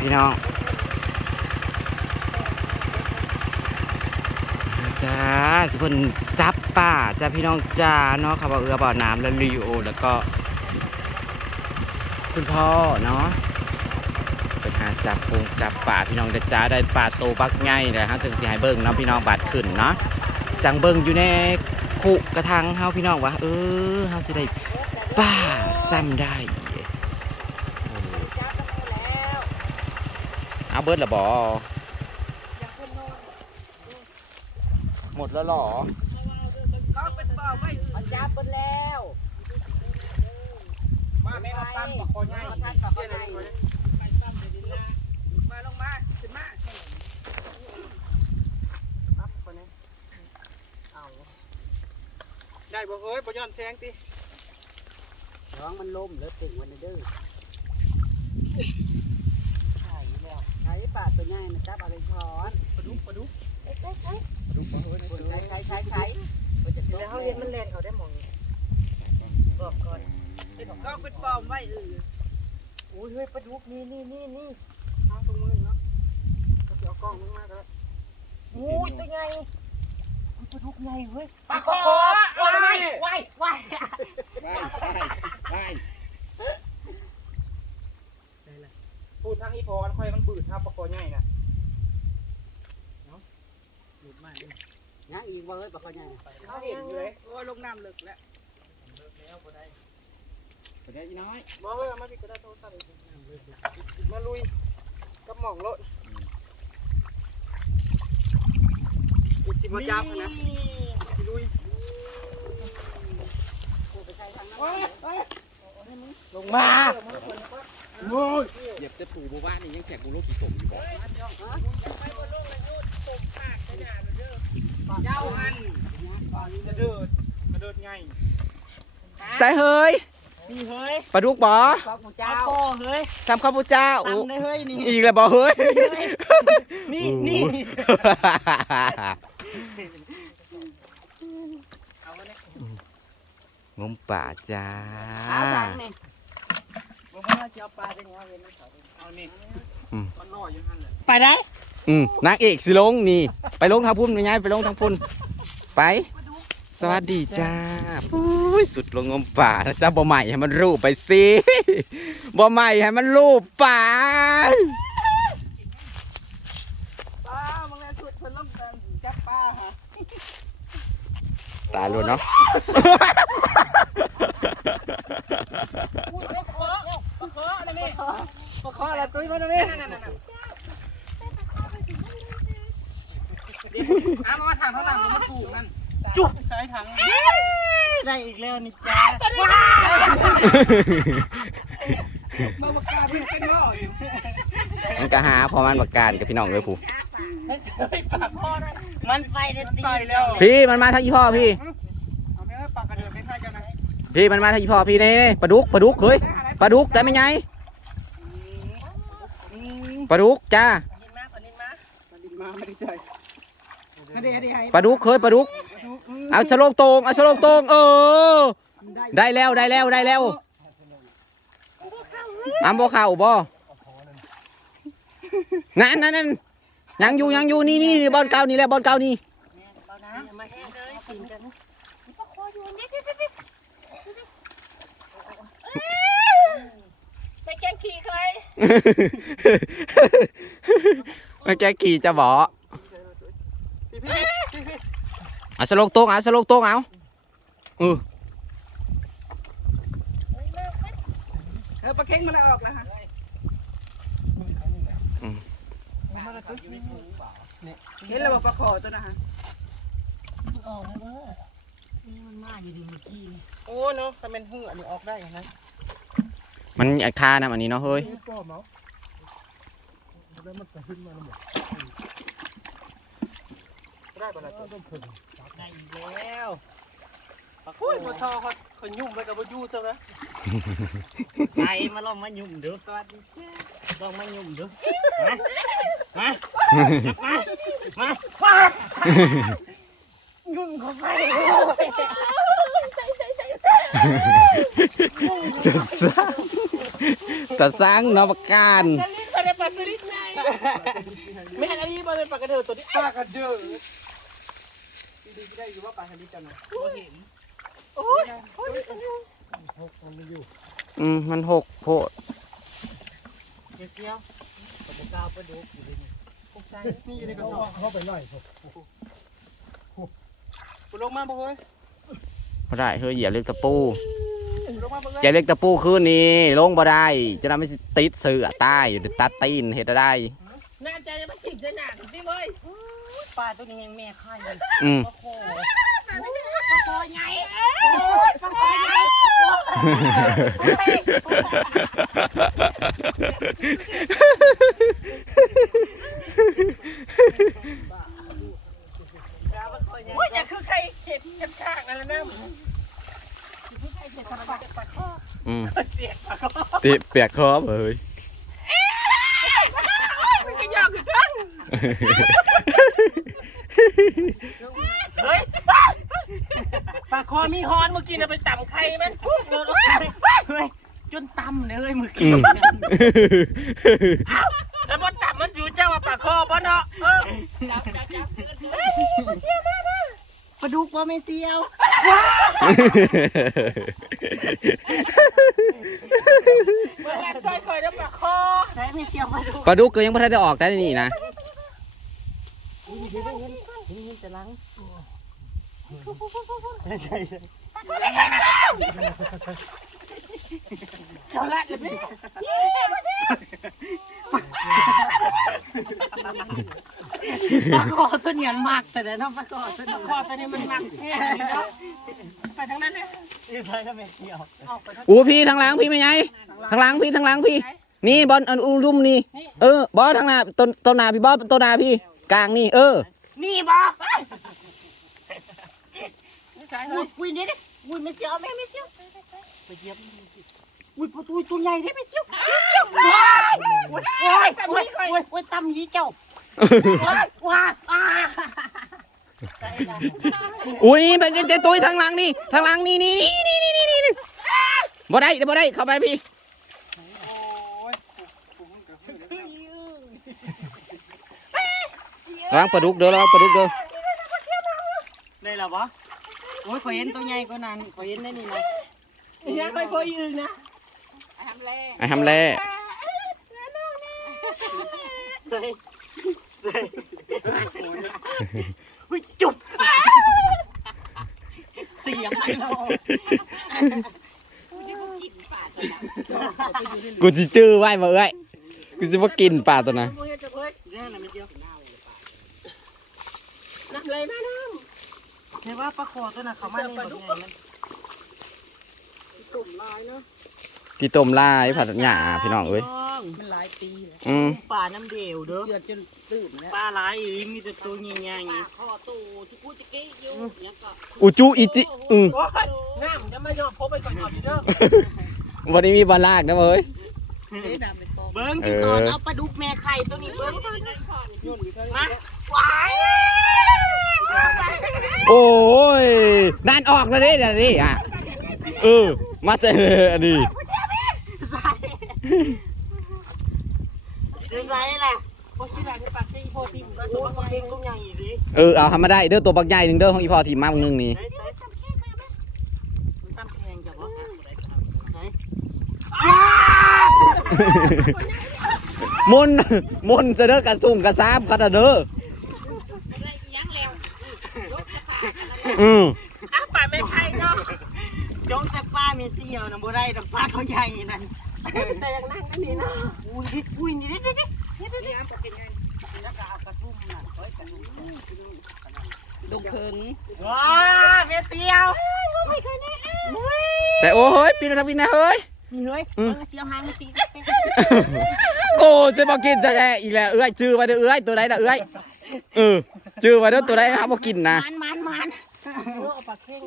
พี่น้องจ้าสุพนจับป่าจ้าพี่น้องจ้าเนาะครับเอือบ่อน้ำแล้วลีโอแล้วก็ คุณพ่อเนาะเป็นหาจับปูจับป่าพี่น้องจ้าได้ป่าโตบักใหญ่เลยฮะจึงสิให้เบิ่งเนาะพี่น้องบาดขึ้นเนาะจังเบิ่งอยู่ในคุกระทังเฮาพี่น้องว่าเออเฮาสิได้ป่าซ้ำได้ เอาเบิร์ดละบอหมดแล้วหรอก็เป็นเบาไว้เอาจับเบิดแล้ว มาแม่มาตั้งปะคอใหญ่มาท่านปะคอใหญ่มาลงมาขึ้นมาปั๊บคนนี้เอาได้บ่เฮ้ยบ่ย้อนแสงติระวังมันล้มแล้วติ่งวันนี้เด้อใช่แล้ว ใช้ปาดตัวใหญ่นะจับอะไรช้อนปลาดุกปลาดุกใช้ใช้ใช้ปลาดุกบ่เฮ้ยใช้ใช้ใช้ใช้มันจะตกแล้วเขาเรียนมันแรงเขาได้มองบอกก่อนก็เป็นปอมไว้เอออุ้ยเฮ้ยปลาดุกนี่นี่นี่นี่เอาตรงมือเนาะก็จะเอากล้องลงมาแล้วอุ้ยตัวใหญ่ปลาดุกใหญ่เฮ้ยปลาคอว้ายว้ายว้าย พูดทางอีพรค่อยมันบืดครับปลาคอใหญ่น่ะยังอีกว่าเฮ้ยปะเขาใหญ่เขาเห็นอยู่เลยโอ้ลงน้ำลึกแล้วไปได้อีน้อยบ่เฮ้ยมาพี่ก็ได้โทรศัพท์มาลุยกับหม่องรถอีกสิบมาจับนะสิลุยกูไปใช้ทางนั้นลงมา โอ้ยเหยียบแต่ปูบูบ้านนี่ยังแขกบูโลกกี่ผมอยู่บ่เจ้าอันจะเดิดกระเดิดไงใส่เฮ้ยนี่เฮ้ยปลาดุกบ่ข้าวเจ้าคอเฮ้ยทำข้าวปุ้เจ้าตั้งได้เฮ้ยนี่อีกแล้วบ่เฮ้ยนี่นี่งมป่าจ้า ไปได้อืมนางเอกสิลงนี่ ไปลงทางพุ่นไปย้ายไปลงทางพุ่นไป สวัสดีจ้าอุ้ยสุดลงงมป่านะจ้าบ่ใหม่ให้มันรูปไปสิบ่ใหม่ให้มันรูปป่าป้ามึงแล้วชุดคนลงกันจับป้าฮะตาย luôn เนาะ คอปลาคอนั่นนี่ปลาคออะไรตุ้ยมาตรงนี้อ้ามาทางเท่าหลังมันถูกนั่นจุ๊บใส่ถังได้อีกแล้วนี่จ้ามาประกาศที่เป็นหม้ออยู่มันก็หาพอมันประการกับพี่น้องเลยผู้มันเสยปากคอนั่นมันไปได้ตีไปแล้วพี่มันมาทางอีพ่อพี่เอาไม่ปากกระเดินไม่ใช่เจ้านะพี่มันมาทางอีพ่อพี่นี่นี่ปลาดุกปลาดุกเฮ้ย ปลาดุกได้ไหมไงปลาดุกจ้ามาดิมาไม่ได้ใส่ให้ดีให้ดีให้ปลาดุกเฮ้ยปลาดุก เอาสโลงตรงเอาสโลงตรงเออ ได้แล้วได้แล้วได้แล้วอ้ำบ่เข้าบ่นั่นนั่นนั่นยังอยู่ยังอยู่นี่นี่นี่บอลเก่านี่แหละบอลเก่านี่ มาแห้งเลยกินกัน ไป แกงขี้ใครมาแกขี่จะบ่เอาสโลงตรงเอาสโลงตรงเอาเออเออปลาเค็งมันออกแล้วฮะเห็นแล้วว่าปลาคอตัวนะฮะออกแล้วเว้ยนี่มันมาอยู่ดีเมื่อกี้นี่โอ้เนาะแต่เป็นเหือนี่ออกได้อย่างนั้น มันอัดคานะอันนี้เนาะเฮ้ยก็เมาแล้วมันจะขึ้นมาแล้วหมดได้ปะล่ะต้องขึ้นได้อีกแล้วโอ้ยมาทอเขาเขายุ่งไปกับวายูเจ้านะไปมาลองมายุ่มดูสวัสดีจ้าลองมายุ่มดูมามามามาว้ายุ่มเข้าไปจะสร้า งจะสร้างนวัตการลิ้นไปก็ได้ปลาสลิดไงแม่อันนี้บ่เป็นปลากระเดือตัวนี้ปลากระเดือดีๆได้อยู่ว่าปลากระดิจันนะโอ้ยอืมมันหกโพดเดี๋ยวผมก้าไปดูอยู่ดินี่อยู่ในกระสอบเข้าไปหน่อยปุลงมาบ่เฮ้ยบ่ได้เฮ้ยอย่าเรียกตะปู ปุลงมาบ่เฮ้ยอย่าเรียกตะปูคืนนี้ลงบ่ได้ จะทำให้ติดเสือใต้หรือตัดตีนเฮ็ดได้น่าใจจะมาติดใจหนักสิเว้ยปลาตัวนี้ยังแม่ค่ายเลยอืมโอ้โหคอใหญ่โอ้ยคอใหญ่ โอ้ยอย่าคือใครเข็ดกันข้างนั่นแหละนะ อืม เสียง ปากติเปียกคอเอ้ยมันก็ยอกคือกันเฮ้ยปากคอมีฮอนเมื่อกี้น่ะไปต่ำใครมันปุ๊บโดนเฮ้ยจนตำเลยมืออืกี้มแล้วมันต่ำมันอยู่เจ้าว่าปากคอปะเนาะเออปลาดุกว่าไม่เสียวเมื่อแรก ช่วยคอยแล้วปากคอใช้ไม่เสียวปลาดุกปลาดุกก็ยังบ่ทันได้ออกแต่นี่นะนี่จะล้างใช่เอาละเดี๋ยวนี้ปลาคอตัวเนียนมากแต่เดี๋ยวน้องปลาคอตัวปานี้กคอตัวนี้มันหนักแค่นี้เนาะไปทางนั้นเลยใช่ก็ไม่เสียวออกไปทาง อู้พี่ทางหลังพี่ไม่ไง ทางหลังพี่ทางหลังพี่ นี่บอลอันอุ้รุมนี่ เออบอลทางหน้าต้นต้นหน้าพี่บอลต้นหน้าพี่ กลางนี่ เออ นี่บ่นี่สายอุ้เฮ้ยยอุ้ยนี่ดิอุ้ยไม่เสียวแม่ไม่เสียวไปเยี่ยมอุ้ยปลาตัวตัวใหญ่ดิไม่เสียวไม่เสียวว้ายโอ้ยโอ้ยโอ้ยโอ้ยโอ้ยตำยีเจ้าว้ายว้ายอ่าอุ้ยไปเจตุ้ยทางหลังนี่ทางหลังนี่นี่นี่นี่นี่นี่นี่บ่ได้บ่ได้เข้าไปพี่ ระวังปลาดุกเด้อระวังปลาดุกเด้อได้แล้วบ่โอ้ยขอเห็นตัวใหญ่กว่านั้นขอเห็นได้นี่นะนี่ค่อยคอยยืนนะไอ้ทำแล่ใส่ใส่อุ้ยจุบเสียงไม่รอกูจะจื้อไว้มาเอ้ยกูจะมากินปลาตัวนั้นมึงจะ เฮ้ยเรื่องอะไรไม่เดียวน้ำเลยมาน้ใช่ว่าปลาคอตัวนั้นเขามาในตัวใหญ่มันำตุ่มลายเนาะกี่ต้มลายผัดหญ้าพี่น้องเอ้ยมันหลายปีแล้วอืมปลาน้ำเดียวเด้อเดือดจนตื่นแล้วปลาหลายอีมีแต่ตัวใหญ่คอตูที่พูดจะเกี้อยู่ยังก็อุจุอิจิอืมโอ้ยน้ำจะไม่ยอมพบไปก่อนหอดเด้อวันนี้มีบอลลากนะเว้ยเบิ้งที่สอนเอาปลาดุกแม่ไข่ตัวนี้เบิ้งมาว้าย โอ้ยด้านออกแล้วเด้เดี๋ยวนี้อะเออมาเจออันนี้เป็นไรแหละโอ้ยที่ร้านในปาร์ตี้โพติมก็โอ้จะยมาเพลงตัวใหญ่ดิเออเอาทำมาได้เด้อตัวบักใหญ่หนึ่งเด้อของอีพอทีมมาบางหนึงนี่ใส่ใส่มันตั้มแพงจังวะไหนมุนมุนจะเด้อกระซุ่มกระซ้ำกันนะเด้อ อืมอ้าวป่าไม่ไทยเนาะจงแต่ป้าเมเซียวนะบ่ได้ดอกปลาตัวใหญ่นั่นแต่ยังนั่งกันนี่นะอุ้ยดิอุ้ยนี่ดิดิดิดงเคิงว้าเมเซียวใส่โอ้เฮ้ยปีนมาทางปีนนะเฮ้ยนี่เฮ้ยอืมเบิ่งเสียวหางมันตีโอ้จะบอกกินแต่อีกแล้วเอ้ยชื่อไว้เด้อเอ้ยตัวไหนน่ะเอ้ยเออชื่อไว้เด้อตัวไหนครับบอกกินนะมันมันมันเอา ปลาเค็ง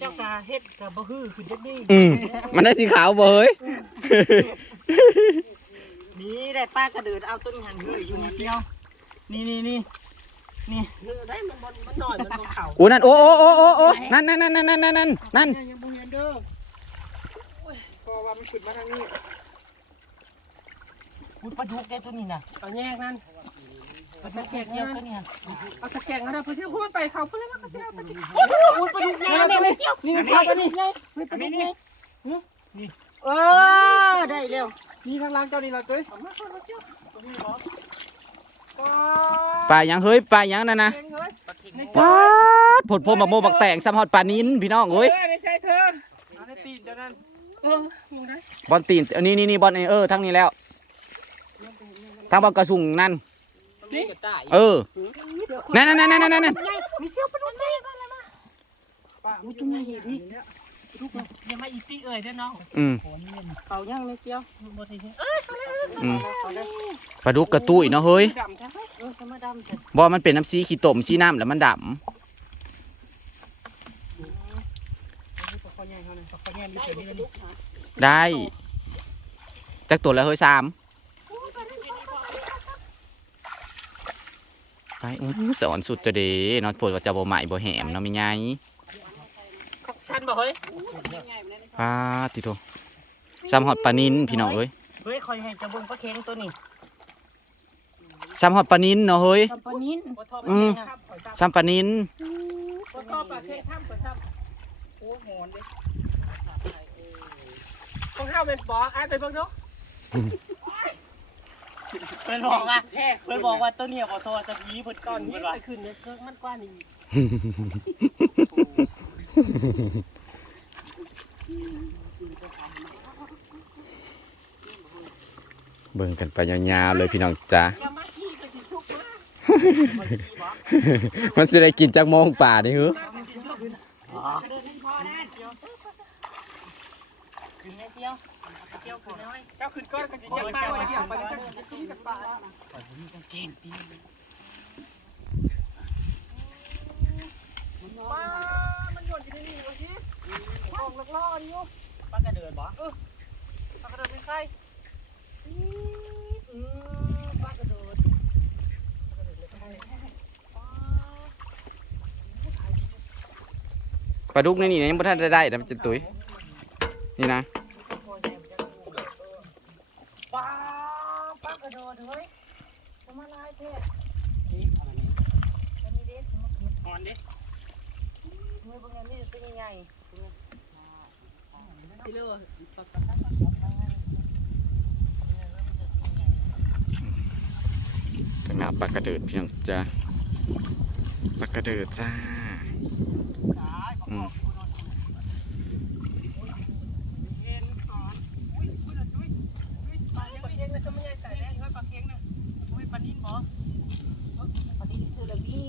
เจ้ากาเฮ็ดกับบะฮือคือนจักนี่อืมมันได้สีขาวบ่เฮ้ยนี่ได้ป้ากระเดิดเอาต้นหันเฮืออยู่นี่เดียว นี่นี่นี่นี่ได้มันบนมันหน่อยมันตรงเขาโอ้นั่นโอ้โอ้โอ้โอ้โอ้นั่นนั่นนั่นนั่นนั่นนั่นนั่นยังบ่เห็นเด้อพอว่ามันขึ้นมาทางนี้พุดประยุกได้ตัวนี้นะเอาแยกนั่น ปลาดุกแก่เนี้ฮะเอาตะแกรงนะไรเพื่อที่พูดไปเขาเพื่อนแล้วก็จะเอาตะแกรงอุ้ยปลาดุกใหญ่แม่เลยเจียวนี่นะครับอันนี้ปลาดุกใหญ่เออได้แล้วนี่ข้างล่างเจ้านี่ละเจ้ยปลายังเฮ้ยปลายังนั่นนะเก่งเฮ้ยว้าดผลพวงบักโมบักแตงซ้ำฮอดปลานินพี่น้องเอ้ยไม่ใช่เธอเอาในตีนเจ้านั่นบอลตีนอันนี้นี่นี่บอลเออทั้งนี้แล้วทั้งบอลกระสุงนั่น นี่เออนั่นนั่นนั่นนั่นนั่นนั่นมีเสียวปลาดุกใหญ่ป้าอุ้ยตัวใหญ่นี่อย่ามาอีปีเอ่ยเด้อน้องอืมเป่าย่างเลยเจียวบทีนี้อืมปลาดุกกระตุ้ยเนาะเฮ้ยดำใช่ไหมเออธรรมดาแต่บอมันเป็นน้ำซีขี้ต้มซีน้ำแล้วมันดปลาคอใหญ่เขาเนี่ยปลาคอใหญ่มีเศษนี่นี่ำได้จักตัวแล้วเฮ้ยสาม ไปอู้สอนสุดจะเด้เนาะปวดว่าจะบ่ใหม่บ่แหมเนาะมีไงชันบ่เฮ้ยปลาติโตซ้ำฮอดปลานินพี่น้องเอ้ยเฮ้ยคอยให้จะเบิ่งปลาเค็งตัวนี้ซ้ำฮอดปลานินเนาะเฮ้ยปลานิ้นบ่ทออืมซ้ำปลานินบ่ทอปลาเค็งท่ำปลาท่ำโอ้โหนเลยต้องห้าวเป็นบอไอ้ไปเบิ่งดู เพิ่นบอกว่าเพิ่นบอกว่าตัวเนี้ยบ่โทรจะผีเพิ่นก่ก่ออนนนี้เพิ่นว่าไปขึ้นเนี่ยเครื่องมันกว้างนี่เบิ่งกันไปยาวๆเลยพี่น้องจ้าอย่ามาขี้ก็สิสุกมามันสิได้กินจากโมงป่าดิฮึขึ้นแม่เจียว เจียวขึ้นน้อยเจ้าขึ้นก้อนก็สิจับปลาไว้เดี๋ยวไปเดี๋ยวจะกินกับปลากินตีปลามันหย่อนอยู่ในนี่เอาสิออกลักล่ออยู่ปลากระเดินบ่ปลากระโดดเป็นใครอือปลากระโดดปลาดุกในนี่ยังบ่ทันได้ได้แต่มันจะตุยนี่นะ ปลาปลากระโดดเฮ้ยจะมาลายแท้ นี่อะไรนี่ ตัวนี้เด็ดมา ขึ้นอ่อนดิมือบางอย่างนี่ตัวใหญ่สิเลอข้างหน้าปลากระเดิดพี่น้องจ้าปลากระเดิดจ้าอืม เห็นอ่อนอุ้ยอุ้ยละตุ้ยอุ้ยปลาเค็งนะจะไม่ใหญ่ใส่แน่เฮ้ยปลาเค็งนะอุ้ยปลาดิ้นบ่ ปลาดิ้นคือละพี่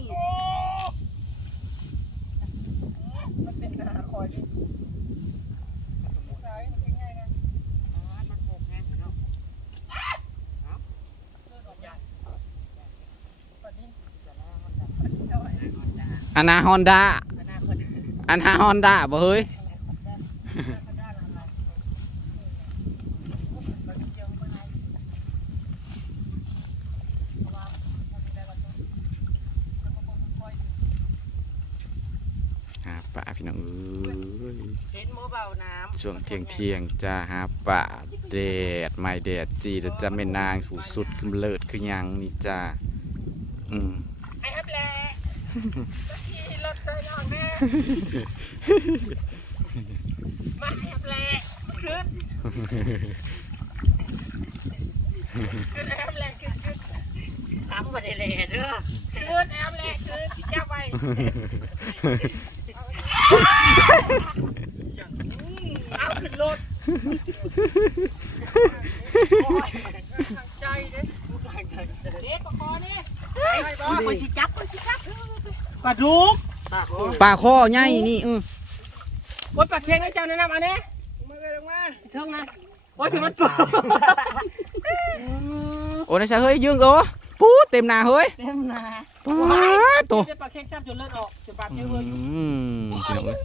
มันเป็นนาคอยดิใช่มันเป็นไงนะอ๋อมันโกงแห้งเนาะเอ้าเลือดออกใหญ่ปลาดิ้น อันนาฮอนด้าอนาคตอันนาฮอนด้าบ่เฮ้ยหาปลาพี่น้องเอ้ยเห็นโมเบาน้ำช่วงเที่ยงเที่ยงๆจะหาปลาแดดไม่แดดจีแล้วจะไม่นางถูสุดขึ้นเลิศคือหยังนี่จ้าอืมไอ้แอปแหล มาแอบแหละขึ้นขึ้นแอบแหละขึ้นขึ้นทำมาได้เลยเด้อขึ้นแอบแหละขึ้นจับไปเอาขึ้นรถทางใจเด้เด็ดปะคอนี่ไปสิจับไปสิจับปลาดุก ปลาข้อใหญ่นี่อือโอ้ยปลาเค็งให้เจ้าแนะนำอันนี้มาเลยลงมาเท่านั้นโอ้ยถึงมันตัวโอ้นายชายเฮ้ยยืงโอ้ปูดเต็มหนาเฮ้ยเต็มนาปาดตัวจะปลาเค็งซ้ำจนเลือดออกจนปากเยอือะเลยอยู่มพี่น้องเอ้ย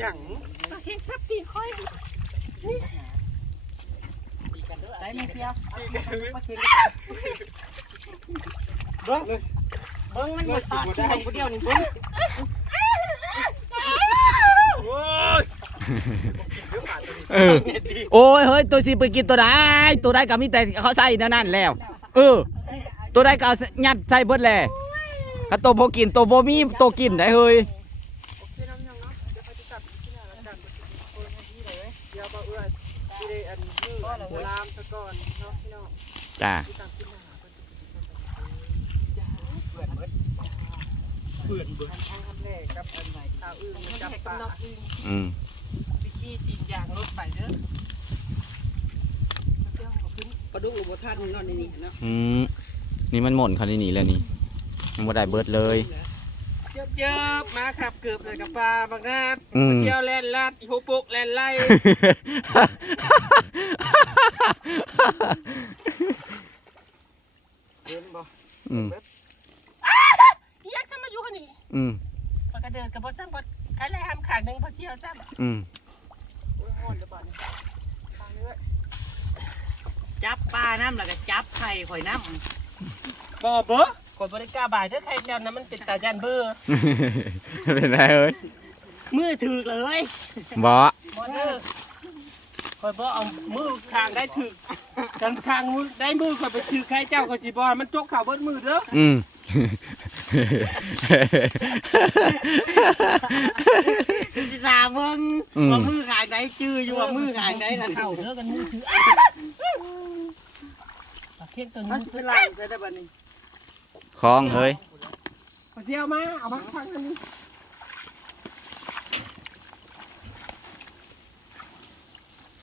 หยั่งปลาเค็งซับตีนค่อยได้ไหมเสียวปลาเค็ง เบิ้งเบิ้งมันมาสอดที่ของผู้เดียวนี่เบิ้งเออโอ้ยเฮ้ยตัวสิไปกินตัวใดตัวใดก็มีแต่เขาใส่นั่นนั่นแล้ว เออ ตัวใดก็เอายัดใส่เบิดแหละถ้าตัวโบกินตัวโบมีตัวกินได้เฮ้ยจ้า เบื่อเบิดทางทำแรกกับอันไหนข้าวอึ้งจับปลาอืมพี่ขี้ตีนยางรถไปเด้อปลาดุกหรือบ่ทันเนาะนี่ๆเนาะอืมนี่มันหม่นเขาที่นี่แล้วนี่มันบ่ได้เบิดเลยเจิบเจิบมาขับเกือบเลยกับปลาบางนาดอืมเที่ยวแล่นลาดอีโฮโปกแล่นไล่เห็นบ่ อืม พี่ยักษ์ฉันมา อยู่คนนี้อืมพอกระเดินกับบ่ซ้ำบ่ใครแลมขางหนึงพอเที่ยวซ้ำอืมโอ้ยฮ้อนจะบาดนี่ทางนี้เว้ยจับปลาน้ำแล้วก็จับไข่ข่อยน้บ่เบ้อกดบริการบ่ายเด้อใครแนวนั้นมันเป็นตายันเบ้อเป็นไรเอ้ยำมือถือเลยบ่บ่เด้อคอยบ่เอามือข้างได้ถึกกันข้างมือได้มือคอยไปถือใครเจ้าก็สิบ่มันจกเข่าเบิดมือเด้ออืม สิตาเบิ่งอืม ว่ามือขายไหนจื้ออยู่ว่ามือขายไหนนั่นเข่าเด้อกันมือถือปลาเคียงตัวมันี้นสิเป็นลายใส่ได้บัดนี้คล้องเฮ้ยขอเสียวมาเอามาฟังอันนี้